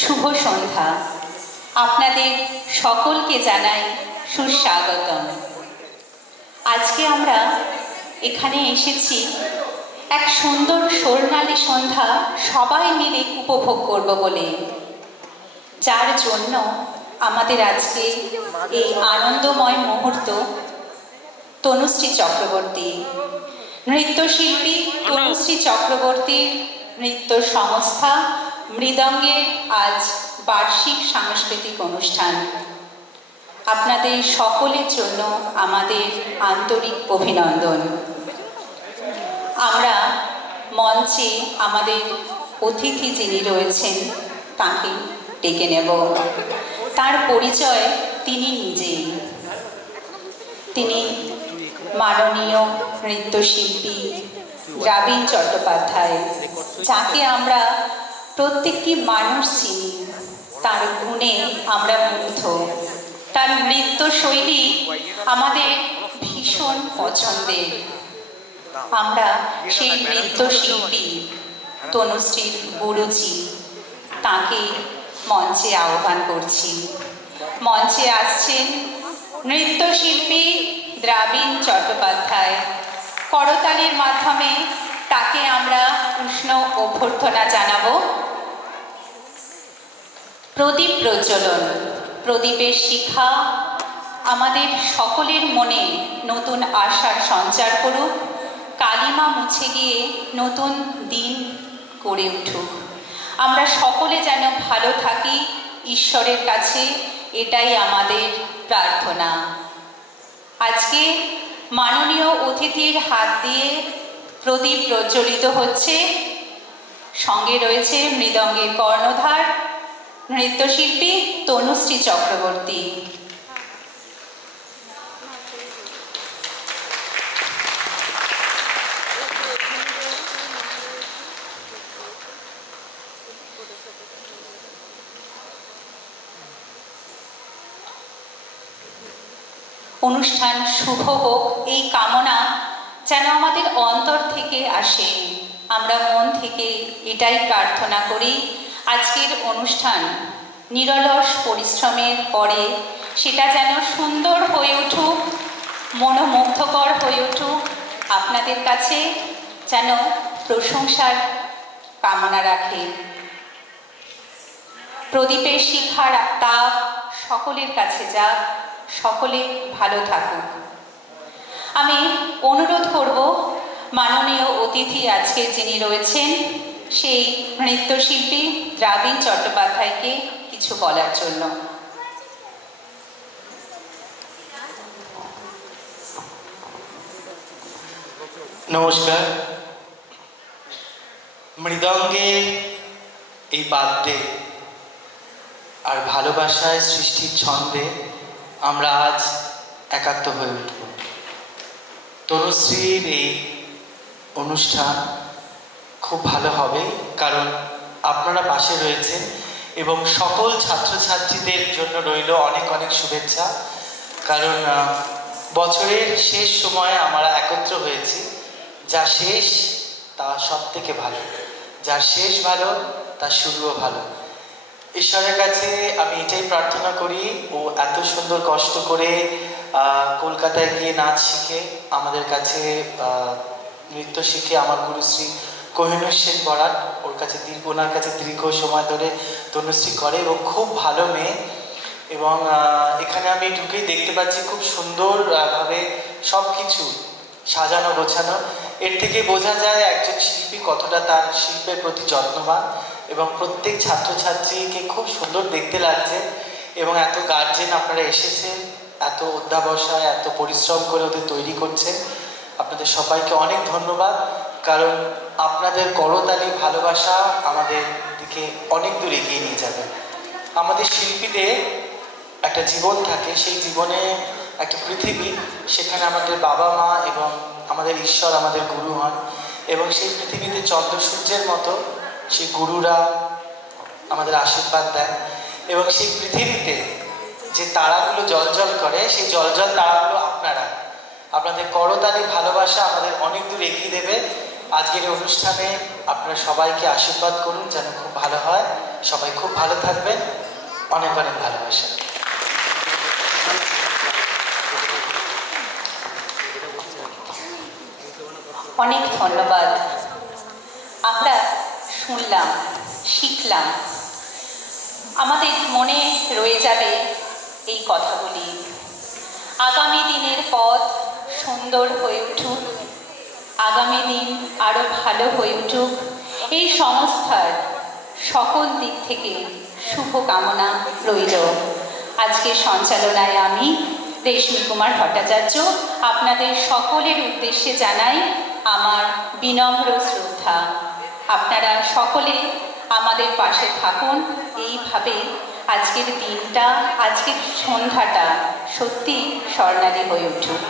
শুভ সন্ধ্যা। আপনাদের সকলকে জানাই সুস্বাগতম। আজকে আমরা এখানে এসেছি এক সুন্দর স্বর্ণালী সন্ধ্যা সবাই মিলে উপভোগ করব বলে, যার জন্য আমাদের আজকে এই আনন্দময় মুহূর্ত। তনুশ্রী চক্রবর্তী, নৃত্যশিল্পী তনুশ্রী চক্রবর্তীর নৃত্য সংস্থা মৃদঙ্গের আজ বার্ষিক সাংস্কৃতিক অনুষ্ঠান। আপনাদের সকলের জন্য আমাদের আন্তরিক অভিনন্দন। আমরা মঞ্চে আমাদের অতিথি যিনি রয়েছেন তাকে ডেকে নেব। তার পরিচয় তিনি নিজেই। তিনি মাননীয় নৃত্যশিল্পী দ্রাবিণ চট্টোপাধ্যায়, যাকে আমরা প্রত্যেকটি মানুষ চিনি। তার গুণে আমরা মুগ্ধ। তার নৃত্যশৈলী আমাদের ভীষণ পছন্দের। আমরা সেই নৃত্যশিল্পী তনুশ্রীর গুরুজি তাকে মঞ্চে আহ্বান করছি। মঞ্চে আসছেন নৃত্যশিল্পী দ্রাবিণ চট্টোপাধ্যায়। করতালির মাধ্যমে তাকে আমরা উষ্ণ অভ্যর্থনা জানাবো। প্রদীপ প্রজ্বলন, প্রদীপের শিখা আমাদের সকলের মনে নতুন আশার সঞ্চার করুক। কালিমা মুছে গিয়ে নতুন দিন গড়ে উঠুক। আমরা সকলে যেন ভালো থাকি, ঈশ্বরের কাছে এটাই আমাদের প্রার্থনা। আজকে মাননীয় অতিথির হাত দিয়ে প্রদীপ প্রজ্বলিত হচ্ছে। সঙ্গে রয়েছে মৃদঙ্গের কর্ণধার নৃত্যশিল্পী তনুশ্রী চক্রবর্তী। অনুষ্ঠান শুভ হোক এই কামনা যেন আমাদের অন্তর থেকে আসে। আমরা মন থেকে এটাই প্রার্থনা করি, আজকের অনুষ্ঠান নিরলস পরিশ্রমের পরে সেটা যেন সুন্দর হয়ে উঠুক, মনোমুগ্ধকর হয়ে উঠুক। আপনাদের কাছে যেন প্রশংসার কামনা রাখে। প্রদীপের শিখার তাপ সকলের কাছে যাক, সকলে ভালো থাকুক। আমি অনুরোধ করব মাননীয় অতিথি আজকে যিনি রয়েছেন সেই নৃত্যশিল্পী দ্রাবিণ চট্টোপাধ্যায়কে কিছু বলার জন্য। নমস্কার। মৃদঙ্গের এই বাদ্যে আর ভালোবাসায় সৃষ্টির ছন্দে আমরা আজ একাত্ম হয়ে উঠব। তনুশ্রীর এই অনুষ্ঠান খুব ভালো হবে, কারণ আপনারা পাশে রয়েছেন এবং সকল ছাত্রছাত্রীদের জন্য রইল অনেক অনেক শুভেচ্ছা। কারণ বছরের শেষ সময়ে আমরা একত্র হয়েছি। যা শেষ তা সব থেকে ভালো, যার শেষ ভালো তার শুরুও ভালো। ঈশ্বরের কাছে আমি এটাই প্রার্থনা করি, ও এত সুন্দর কষ্ট করে কলকাতায় গিয়ে নাচ শিখে আমাদের কাছে নৃত্য শিখে আমার গুরুশ্রী কোহিনূর সেন বরাট ওনার কাছে দীর্ঘ সময় ধরে তনুশ্রী করে এবং খুব ভালো মেয়ে। এবং এখানে আমি ঢুকেই দেখতে পাচ্ছি খুব সুন্দরভাবে সব কিছু সাজানো গোছানো। এর থেকে বোঝা যায় একজন শিল্পী কতটা তার শিল্পের প্রতি যত্নবান, এবং প্রত্যেক ছাত্রছাত্রীকে খুব সুন্দর দেখতে লাগছে। এবং এত গার্জেন আপনারা এসেছেন, এত অধ্যাবসায় এত পরিশ্রম করে ওদের তৈরি করছেন। আপনাদের সবাইকে অনেক ধন্যবাদ, কারণ আপনাদের করতালি ভালোবাসা আমাদের দিকে অনেক দূর এগিয়ে নিয়ে যাবে। আমাদের শিল্পীদের একটা জীবন থাকে, সেই জীবনে একটা পৃথিবী, সেখানে আমাদের বাবা মা এবং আমাদের ঈশ্বর আমাদের গুরু হন। এবং সেই পৃথিবীতে চন্দ্র সূর্যের মতো সেই গুরুরা আমাদের আশীর্বাদ দেয়। এবং সেই পৃথিবীতে যে তারাগুলো জ্বলজ্বল করে, সেই জ্বলজ্বল তারাগুলো আপনাদের করতালি ভালোবাসা আমাদের অনেক দূর এগিয়ে দেবে। আজকের অনুষ্ঠানে আপনারা সবাইকে আশীর্বাদ করুন যেন খুব ভালো হয়। সবাই খুব ভালো থাকবেন। অনেক অনেক ভালোবাসা। অনেক ধন্যবাদ। আমরা শুনলাম, শিখলাম, আমাদের মনে রয়ে যাবে এই কথাগুলি। আগামী দিনের পথ সুন্দর হয়ে উঠুক, আগামী দিন আরও ভালো হয়ে উঠুক, এই সংস্থার সকল দিক থেকে শুভকামনা রইল। আজকে সঞ্চালনায় আমি রেশমি কুমার ভট্টাচার্য আপনাদের সকলের উদ্দেশ্যে জানাই আমার বিনম্র শ্রদ্ধা। আপনারা সকলে আমাদের পাশে থাকুন, এইভাবে আজকের দিনটা, আজকের সন্ধ্যাটা সত্যি স্বর্ণালী হয়ে উঠুক।